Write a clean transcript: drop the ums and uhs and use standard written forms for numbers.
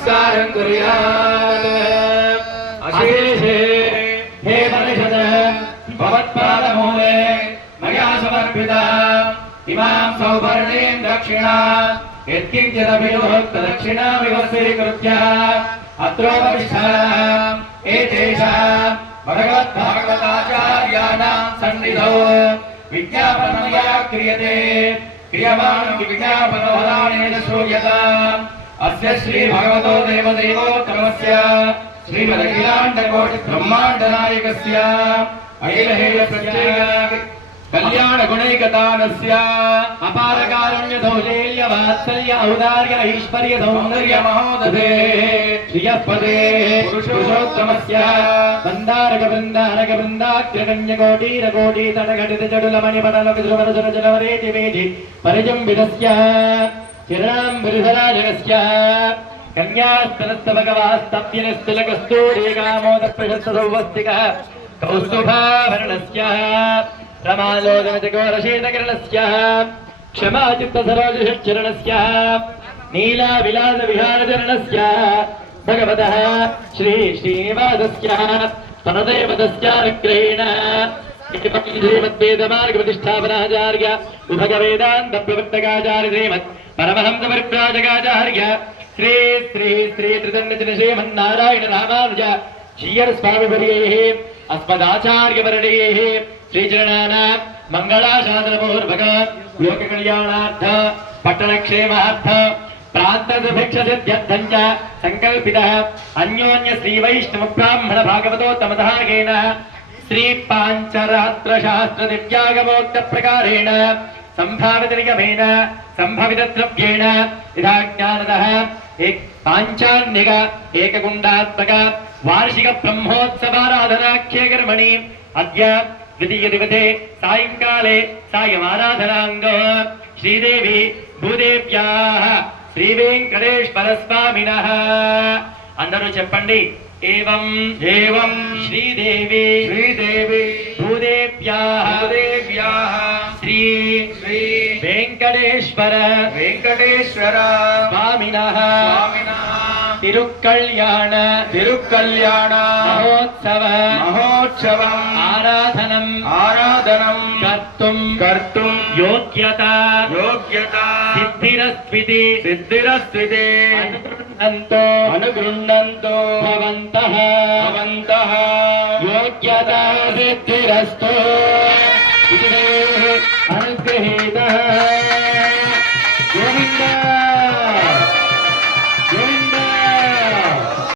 नमस्कारं कुर्यात् अशेषे हे परिषद भवत्पादमूले मया समर्पिता इमां सौवर्णीं दक्षिणा यत्किञ्चिदभियोक्तदक्षिणामिव स्वीकृत्य अत्रोपविष्टानाम् एतेषां भगवद्भागवताचार्याणां सन्निधौ विज्ञापनमया क्रियते क्रियमाणं विज्ञापनफलानेन श्रूयताम् अस्य श्री भगवतो देवदेवोत्तमस्य श्रीमदखिलाण्डकोटिब्रह्माण्डनायकस्य अखिलहेय प्रत्येक कल्याण गुणैकतानस्य अपारकारुण्य सौलेल्य वात्सल्य औदार्य ऐश्वर्य सौन्दर्य महोदधे श्रियपदे पुरुषोत्तमस्य वन्दारक वृन्दारक वृन्दाग्रगण्य कोटीर कोटी तटघटित जडुल मणिपटल विध्रुवर सुरजलवरेति वेजि परिजम्बितस्य चिराम्बुरिधराजगस्य कन्यास्तनस्त भगवास्तव्यनस्तुलकस्तूरीकामोद प्रशस्तसौवस्तिकः कौस्तुभाभरणस्य रमालोचनचकोरशीतकिरणस्य क्षमाचित्तसरोजषच्चरणस्य नीलाविलासविहारचरणस्य भगवतः श्रीश्रीनिवासस्य तनदेवतस्यानुग्रहेण श्रीमद्वेदमार्गप्रतिष्ठापनाचार्य उभगवेदान्तप्रवर्तकाचार्य श्रीमत् परमहंसपरिव्राजकाचार्य श्री श्री श्री त्रिदण्डजन श्रीमन्नारायण रामानुज जीयर स्वामिवर्यैः अस्मदाचार्यवर्यैः श्रीचरणानां मंगलाशासनपूर्वक लोककल्याणार्थ पट्टणक्षेमार्थ प्रान्तसुभिक्षसिद्ध्यर्थं च संकल्पितः अन्योन्य श्रीवैष्णवब्राह्मण भागवतोत्तमधागेन श्री पाञ्चरात्रशास्त्र दिव्यागमोक्तप्रकारेण संभावितनिगमेन संभवितद्रव्येण यथाज्ञानतः पाञ्चान्निक एककुण्डात्मक वार्षिक ब्रह्मोत्सवाराधनाख्ये कर्मणि अद्य द्वितीय दिवसे सायंकाले सायमाराधनांगो श्रीदेवी भूदेव्याः श्री वेंकटेश्वर स्वामिनः अंदरू चेप्पंडी एवं एवं श्रीदेवी श्रीदेवी भूदेव्याः भूदेव्याः श्री श्री वेंकटेश्वर वेंकटेश्वर स्वामिनः स्वामिनः तिरुक्कल्याण तिरुक्कल्याण महोत्सव महोत्सवम् आराधनम् आराधनम् कर्तुम् योग्यता योग्यता सिद्धिरस्त्विति सिद्धिरस्त्विति अनुगृह्णन्तो भवन्तः भवन्तः योग्यता सिद्धिरस्तु अनुगृहीतः